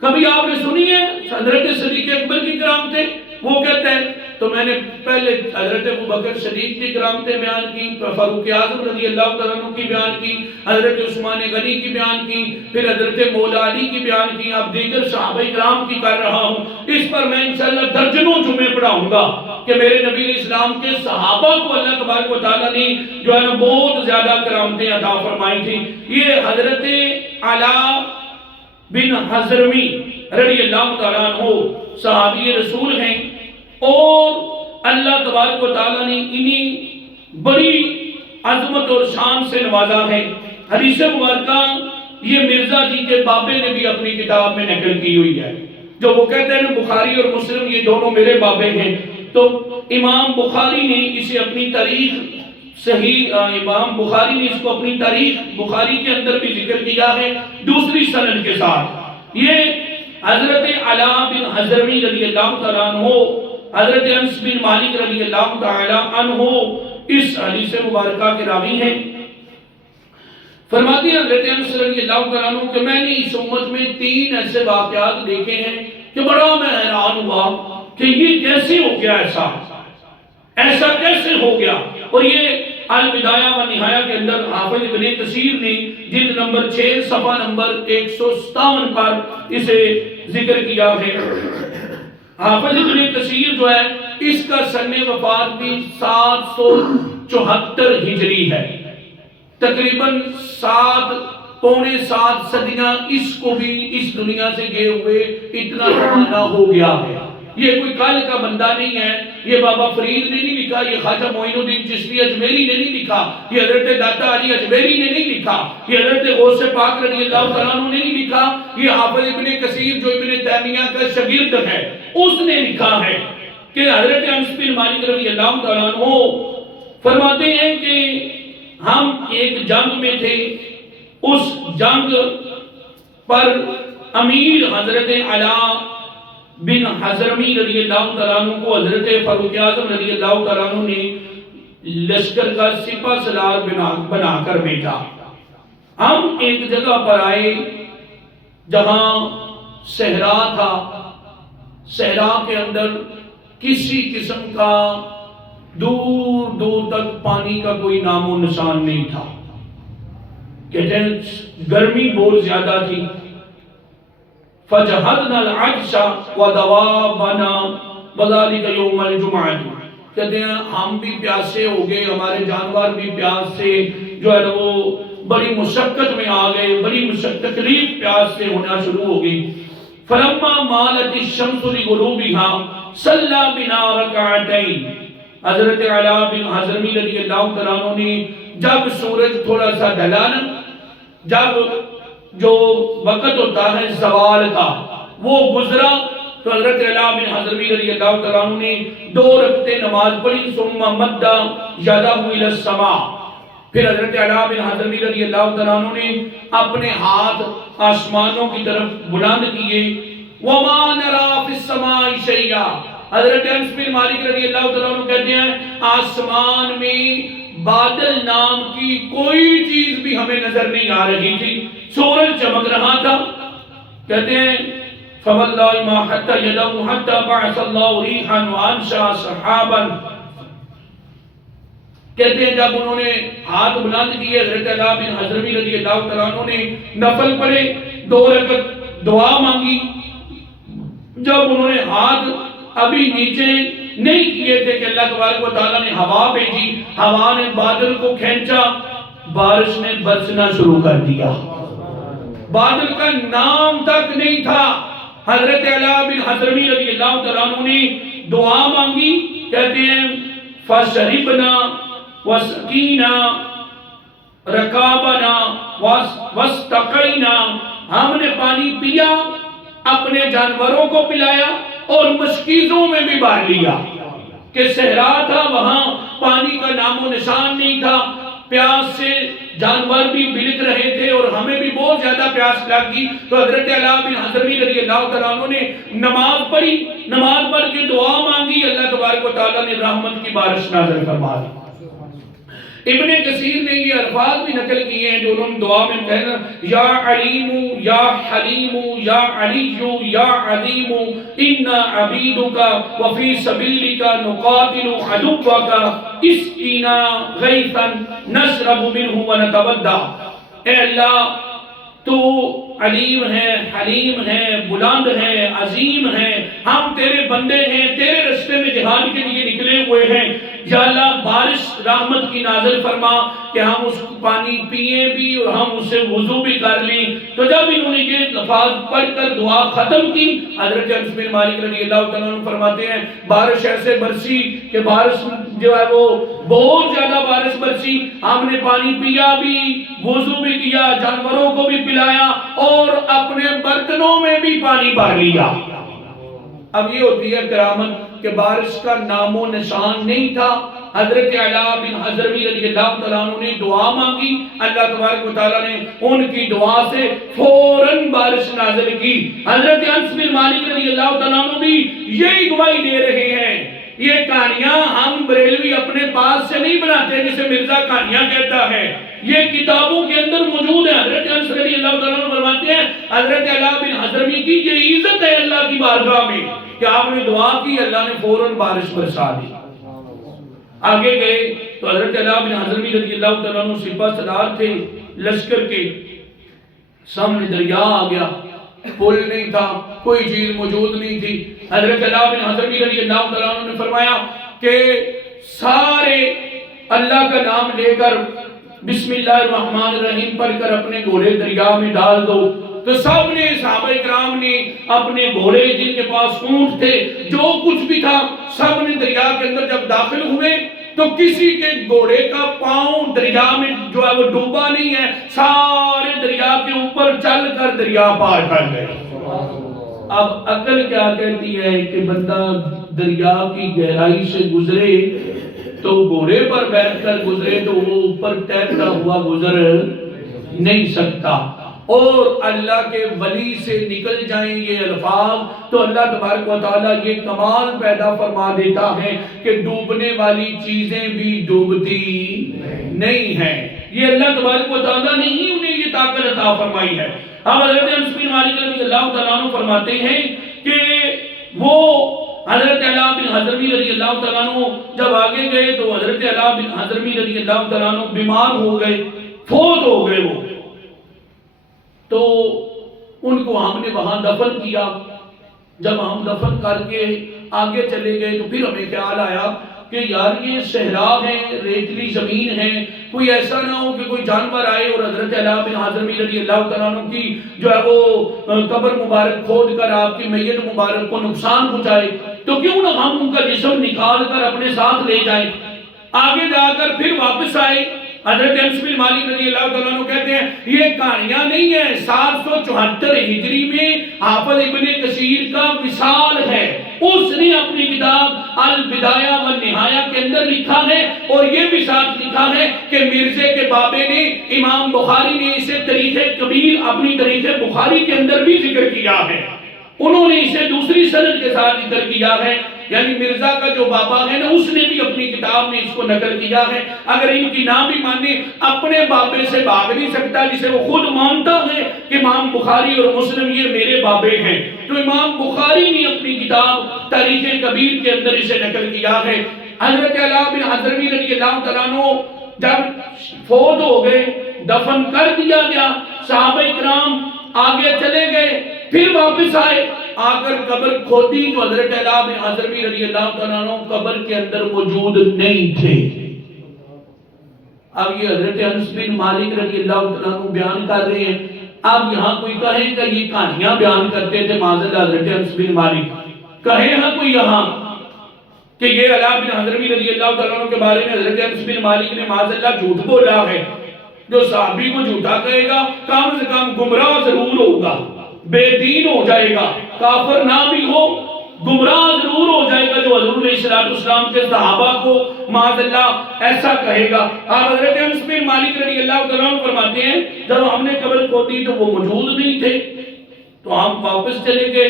کبھی آپ نے سنی ہے حضرت صدیق اکبر کی کرامتیں؟ وہ کہتے ہیں تو میں نے پہلے حضرت ابوبکر صدیق کی کرامتیں بیان کی، فاروق اعظم رضی اللہ تعالیٰ عنہ کی بیان کی، حضرت عثمان غنی کی بیان کی، پھر حضرت مولا علی کی بیان کی، اب دیگر صحابہ کرام کی کر رہا ہوں۔ اس پر میں انشاءاللہ درجنوں جمعے پڑھاؤں گا کہ میرے نبی علیہ السلام کے صحابہ کو اللہ تبارک و تعالیٰ نے جو ہے نا بہت زیادہ کرامتیں عطا فرمائی تھی۔ یہ حضرت علا بن حضرمی رضی اللہ تعالیٰ عنہ صحابی رسول ہیں، اور اللہ تبارک و تعالیٰ نے انہیں بڑی عظمت اور شان سے نوازا ہے۔ حدیث مبارکہ یہ مرزا جی کے بابے نے بھی اپنی کتاب میں نقل کی ہوئی ہے، جو وہ کہتے ہیں بخاری اور مسلم یہ دونوں میرے بابے ہیں۔ تو امام بخاری نے اسے اپنی تاریخ صحیح امام بخاری نے اس کو اپنی تاریخ بخاری کے اندر بھی ذکر کیا ہے دوسری سند کے ساتھ۔ یہ حضرت علا بن حضرمی رضی اللہ تعالیٰ عنہ، حضرت انس بن مالک رضی اللہ تعالیٰ عنہ اس حدیث مبارکہ کے راوی ہیں۔ فرماتے ہیں حضرت انس رضی اللہ تعالیٰ عنہ کہ میں نے اس امت میں 3 ایسے واقعات دیکھے ہیں کہ بڑا میں حیران ہوا کہ یہ کیسے ہو گیا، ایسا کیسے ہو گیا۔ اور یہ البدایہ و نہایہ کے اندر حافظ ابن کثیر نے جلد نمبر 6 صفحہ نمبر 157 پر اسے ذکر کیا ہے۔ حافظ ابن کثیر جو ہے اس کا سن وفات بھی 774 ہجری ہے، تقریباً 7.75 صدیاں اس کو بھی اس دنیا سے گئے ہوئے اتنا زمانہ ہو گیا ہے۔ یہ کوئی کل کا بندہ نہیں ہے، یہ بابا فرید نے نہیں لکھا، یہ خواجہ معین الدین چشتی اجمیری نے نہیں لکھا، یہ حضرت داتا علی اجمیری نے نہیں لکھا، یہ حضرت غوث پاک رضی اللہ تعالیٰ عنہ نے نہیں لکھا، یہ حافظ ابن کثیر جو ابن تیمیہ کا شاگرد ہے اس نے لکھا ہے کہ حضرت انس بن مالک رضی اللہ تعالیٰ عنہ فرماتے ہیں کہ ہم ایک جنگ میں تھے، اس جنگ پر امیر حضرت علا بن حضرمی رضی اللہ تعالیٰ عنہ کو حضرت فاروق اعظم رضی اللہ تعالیٰ عنہ نے لشکر کا سپہ سالار بنا کر بھیجا۔ ہم ایک جگہ پر آئے جہاں صحرا تھا، صحرا کے اندر کسی قسم کا دور دور تک پانی کا کوئی نام و نشان نہیں تھا۔ کہتے ہیں گرمی بہت زیادہ تھی۔ فَجَهَدْنَا الْعَجْشَ وَدَوَابَنَا وَذَلِكَ يَوْمَ الْجُمْعَةِ، کہتے ہیں ہم بھی پیاسے ہو گئے، ہمارے جانور بھی پیاس سے جو ہے وہ بڑی مشقت میں آ گئے، بڑی تکلیف پیاس سے ہونا شروع ہو گئی۔ فَلَمَّا مَالَتِ الشَّمْسُ لِغُرُوبِهَا صَلَّى بِنَا رَكَعَتَيْنِ، حضرت علا بن حضرمی رضی اللہ تعالیٰ عنہ نے جب سورج تھوڑا سا ڈھلا نا، جب جو وقت ہوتا ہے زوال کا وہ گزرا، تو حضرت علا بن حضرمی رضی اللہ تعالیٰ عنہ نے 2 رکعتیں نماز پڑھی، ثم مد یدہ الی السماء، پھر حضرت علا بن حضرمی رضی اللہ تعالیٰ عنہ نے اپنے ہاتھ آسمانوں کی طرف بلند کیے۔ وما نرى في السماء شيئا، حضرت انس بن مالک رضی اللہ تعالیٰ عنہ کہتے ہیں آسمان میں بادل نام کی کوئی چیز بھی ہمیں نظر نہیں آ رہی تھی، سورج چمک رہا تھا۔ کہتے ہیں فواللہ ما حتی یدہ حتی بعث اللہ ریحا وانشا سحابا، کہتے ہیں جب انہوں نے ہاتھ بلند کیے، حضرت علا بن حضرمی رضی اللہ تعالیٰ عنہ نے نفل پڑھے، 2 رکعت دعا مانگی، جب انہوں نے ہاتھ ابھی نیچے نہیں کیے تھے کہ اللہ تبارک و تعالیٰ نے ہوا بھیجی، ہوا نے بادل کو کھینچا، بارش نے برسنا شروع کر دیا، بادل کا نام تک نہیں تھا۔ حضرت علا بن حضرمی رضی اللہ تعالیٰ عنہ نے دعا مانگی، کہتے ہیں فَشَرِبْنَا وَسْقِينَا رَكَابَنَا وَاسْتَقَيْنَا، ہم نے پانی پیا، اپنے جانوروں کو پلایا اور مشکیزوں میں بھی بھر لیا، کہ صحرا تھا وہاں پانی کا نام و نشان نہیں تھا، پیاس سے جانور بھی بلک رہے تھے اور ہمیں بھی بہت زیادہ پیاس لگ گئی۔ تو حضرت علا بن حضرمی رضی اللہ تعالیٰ عنہ نے نماز پڑھی، نماز پڑھ کے دعا مانگی، اللہ تبارک و تعالیٰ نے رحمت کی بارش نازل فرما دی۔ ابن کثیر نے یہ الفاظ بھی نقل کیے ہیں جو انہوں نے دعا میں کہنا یا علیم یا حلیم یا علی یا عظیم ان عبیدک وفی سبیلک نقاتل عدوک اسقنا غیثا نشرب منہ ونتودع۔ اے اللہ تو علیم ہے، حلیم ہے، بلند ہے، عظیم ہے، ہم تیرے بندے ہیں، تیرے راستے میں جہاد کے لیے نکلے ہوئے ہیں، یا اللہ بارش رحمت کی نازل فرما کہ ہم اس پانی پیئیں بھی اور ہم اس سے وضو بھی کر لیں۔ تو جب انہوں نے یہ لفظ پڑھ کر دعا ختم کی، حضرت انس بن مالک رضی اللہ تعالیٰ عنہ فرماتے ہیں بارش ایسے برسی کہ بارش جو ہے وہ بہت زیادہ بارش برسی، ہم نے پانی پیا بھی، وضو بھی کیا، جانوروں کو بھی پلایا اور اپنے برتنوں میں بھی پانی بھر لیا۔ اب یہ ہوتی ہے کرامت کہ بارش کا نام و نشان نہیں تھا۔ حضرت علا بن حضرمی رضی اللہ تعالیٰ عنہ نے دعا مانگی، اللہ تبارک و تعالیٰ نے ان کی دعا سے فوراً بارش نازل کی۔ حضرت انس بن مالک رضی اللہ تعالیٰ عنہ بھی یہی گواہی دے رہے ہیں۔ یہ کہانیاں ہم بریلوی اپنے پاس سے نہیں بناتے جسے مرزا کہانیاں کہتا ہے، یہ کتابوں کے اندر موجود ہے۔ حضرت انس رضی اللہ تعالیٰ عنہ فرماتے ہیں حضرت علا بن حضرمی کی یہ عزت ہے اللہ کی بارگاہ میں کہ آپ نے دعا کی، اللہ نے فوراً بارش برسا دی۔ آگے گئے تو حضرت علا بن حضرمی رضی اللہ تعالیٰ عنہ سپہ سالار تھے لشکر کے، سامنے دریا آ گیا، پل نہیں تھا، کوئی چیز موجود نہیں تھی۔ حضرت علا بن حضرمی رضی اللہ تعالیٰ عنہ نے فرمایا کہ سارے اللہ کا نام لے کر بسم اللہ الرحمن الرحیم پڑھ کر اپنے گھوڑے دریا میں ڈال دو۔ تو سب نے صحابہ کرام نے اپنے گھوڑے جن کے پاس اونٹ تھے جو کچھ بھی تھا سب نے دریا کے اندر جب داخل ہوئے تو کسی کے گھوڑے کا پاؤں دریا میں جو ہے وہ ڈوبا نہیں ہے، سارے دریا کے اوپر چل کر دریا پار کر گئے۔ اب عقل کیا کہتی ہے کہ بندہ دریا کی گہرائی سے گزرے تو گھوڑے پر بیٹھ کر گزرے تو وہ اوپر تیرتا ہوا گزر نہیں سکتا، اور اللہ کے ولی سے نکل جائیں یہ الفاظ تو اللہ تبارک و تعالیٰ یہ کمال پیدا فرما دیتا ہے کہ ڈوبنے والی چیزیں بھی ڈوبتی نہیں ہیں۔ یہ اللہ تبارک و تعالیٰ نے ہی انہیں یہ طاقت عطا فرمائی ہے۔ اب حضرت انس بن مالک رضی اللہ تعالیٰ عنہ فرماتے ہیں کہ وہ حضرت علا بن حضرمی رضی اللہ تعالیٰ عنہ جب آگے گئے تو حضرت علا بن حضرمی رضی اللہ تعالیٰ عنہ بیمار ہو گئے، فوت ہو گئے وہ، تو ان کو ہم نے وہاں دفن کیا۔ جب ہم دفن کر کے آگے چلے گئے تو پھر ہمیں خیال آیا کہ یار یہ صحرا ہے، ریتلی زمین ہے، کوئی ایسا نہ ہو کہ کوئی جانور آئے اور حضرت علا بن حضرمی رضی اللہ تعالیٰ عنہ کی جو ہے وہ قبر مبارک کھود کر آپ کی میت مبارک کو نقصان پہنچائے، تو کیوں نہ ہم ان کا جسم نکال کر اپنے ساتھ لے جائیں۔ آگے جا کر پھر واپس آئے۔ حضرت انس بن مالک رضی اللہ تعالیٰ عنہ کہتے ہیں یہ کہانیاں نہیں ہیں، 774 ہجری میں حافظ ابن کثیر کا وصال ہے، اس نے اپنی کتاب البدایہ والنہایہ کے اندر لکھا ہے، اور یہ بھی ساتھ لکھا ہے کہ مرزے کے بابے نے امام بخاری نے اسے تاریخ کبیر اپنی تاریخ بخاری کے اندر بھی ذکر کیا ہے، انہوں نے اسے دوسری سند کے ساتھ ذکر کیا ہے، یعنی مرزا کا جو بابا ہے نا اس نے بھی اپنی کتاب میں اس کو نقل کیا ہے۔ اگر ان کی نہ بھی مانے اپنے بابے سے بھاگ نہیں سکتا جسے وہ خود مانتا ہے کہ امام بخاری اور مسلم یہ میرے بابے ہیں، تو امام بخاری نے اپنی کتاب تاریخ کبیر کے اندر اسے نقل کیا ہے۔ حضرت علا بن حضرمی رضی اللہ تعالیٰ عنہ جب فوت ہو گئے، دفن کر دیا گیا، صحابہ کرام آگے چلے گئے، پھر واپس آئے، آ کر قبر کھودی تو حضرت علا بن حضرمی رضی اللہ تعالیٰ عنہ قبر کے اندر موجود نہیں تھے۔ اب یہ حضرت انس بن مالک رضی اللہ تعالیٰ عنہ بیان کر رہے ہیں۔ اب یہاں کوئی کہے کہ یہ کہانیاں بیان کرتے تھے معاذ اللہ حضرت انس بن مالک، کہے ہاں کوئی یہاں کہ یہ علا بن حضرمی رضی اللہ تعالیٰ عنہ کے بارے میں حضرت انس بن مالک نے معاذ اللہ جھوٹ بولا ہے، جو صحابی کو جھوٹا کہے گا کم سے کم گمراہ ضرور ہوگا، بے دین ہو جائے گا، کافر نہ بھی ہو گمراہ ضرور ہو جائے گا جو حضور علیہ السلام کے صحابہ کو معاذ اللہ ایسا کہے گا۔ آپ حضرت انس بن مالک رضی اللہ تعالیٰ عنہ فرماتے ہیں جب ہم نے قبر کھودی تو وہ موجود نہیں تھے، تو ہم واپس چلے گئے،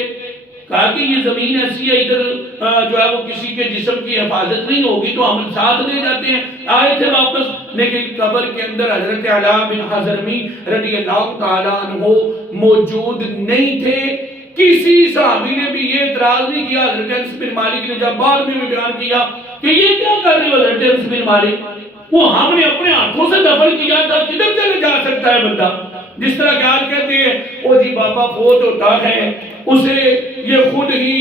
کہا کہ یہ زمین ایسی ہے ادھر جو ہے وہ کسی کے جسم کی حفاظت نہیں ہوگی تو ہم ساتھ لے جاتے ہیں. آئے تھے واپس لیکن قبر کے اندر حضرت علا بن حضرمی رضی اللہ تعالیٰ عنہ موجود نہیں تھے. کسی صحابی نے بھی یہ اعتراض نہیں کیا. حضرت انس بن مالک نے جب بعد میں بھی بیان کیا کہ یہ کیا کر رہے ہو حضرت انس بن مالک، وہ ہم نے اپنے ہاتھوں سے دفن کیا تھا، کدھر چلے جا سکتا ہے بندہ. جس طرح کہ آج کہتے ہیں وہ جی بابا فوت ہوتا ہے اسے یہ خود ہی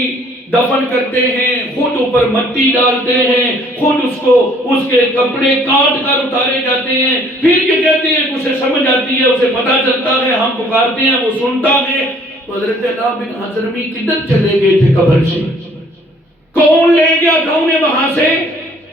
دفن کرتے ہیں، خود اوپر مٹی ڈالتے ہیں، خود اس کے کپڑے کاٹ کر اتارے جاتے ہیں، پھر یہ کہتے ہیں کہ اسے سمجھ آتی ہے، اسے پتہ چلتا ہے، ہم پکارتے ہیں وہ سنتا ہے. تو حضرت علا بن حضرمی کدھر چلے گئے تھے قبر سے؟ کون لے گیا تھا انہیں وہاں سے؟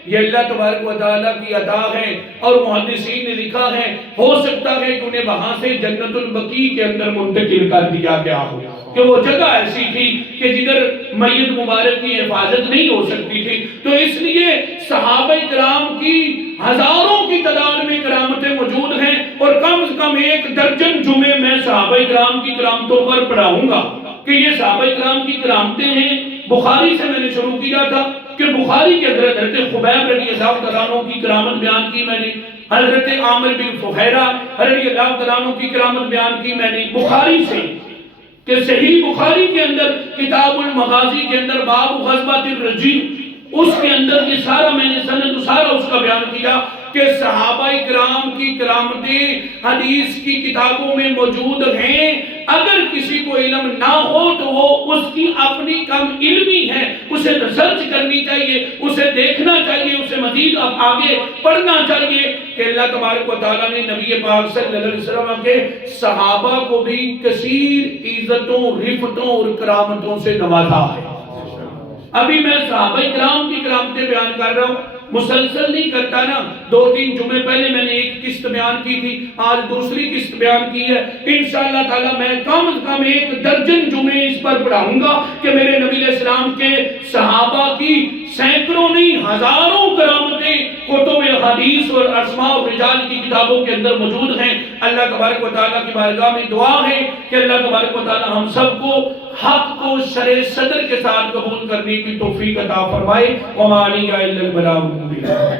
یہ اللہ تبارک و تعالیٰ کی عطا ہے. اور محدثین نے لکھا ہے ہو سکتا ہے کہ انہیں وہاں سے جنت البقیع کے اندر منتقل کر دیا گیا ہو کہ وہ جگہ ایسی تھی کہ جدھر میت مبارک کی حفاظت نہیں ہو سکتی تھی. تو اس لیے صحابہ کرام کی ہزاروں کی تعداد میں کرامتیں موجود ہیں اور کم سے کم 1 درجن جمعے میں صحابہ کرام کی کرامتوں پر پڑھاؤں گا کہ یہ صحابہ کرام کی کرامتیں ہیں. بخاری سے میں نے شروع کیا تھا کہ بخاری کے اندر حضرت خبیب رضی اللہ تعالیٰ عنہ کی کرامت بیان کی میں نے، حضرت عامر بن فہیرہ رضی اللہ تعالیٰ عنہ کی کرامت بیان کی میں نے بخاری سے، کہ صحیح بخاری کے اندر کتاب المغازی کے اندر باب غزوۃ الرجیع اس کے اندر یہ سارا میں نے سند سارا اس کا بیان کیا کہ صحابہ کرام کی کرامتیں حدیث کی کتابوں میں موجود ہیں. اگر کسی کو علم نہ ہو تو وہ اس کی اپنی کم علمی ہے، اسے ریسرچ کرنی چاہیے، اسے دیکھنا چاہیے، اسے مزید آگے پڑھنا چاہیے کہ اللہ تبارک و تعالیٰ نے نبی پاک صلی اللہ علیہ وسلم کے صحابہ کو بھی کثیر عزتوں، رفتوں اور کرامتوں سے نوازا ہے. ابھی میں صحابہ کرام کی کرامتیں بیان کر رہا ہوں، مسلسل نہیں کرتا نا. 2-3 جمعے پہلے میں نے ایک قسط بیان کی تھی، آج دوسری قسط بیان کی ہے. انشاءاللہ تعالی میں کم از کم 1 درجن جمعے اس پر پڑھاؤں گا کہ میرے نبی علیہ السلام کے صحابہ کی سینکڑوں نہیں ہزاروں کرامتیں کتب حدیث اور اسماء و رجال کی کتابوں کے اندر موجود ہیں. اللہ تبارک و تعالیٰ کی بارگاہ میں دعا ہے کہ اللہ تبارک و تعالیٰ ہم سب کو حق کو شرع صدر کے ساتھ قبول کرنے کی توفیق عطا فرمائے. وما علینا الا البلاغ المبین.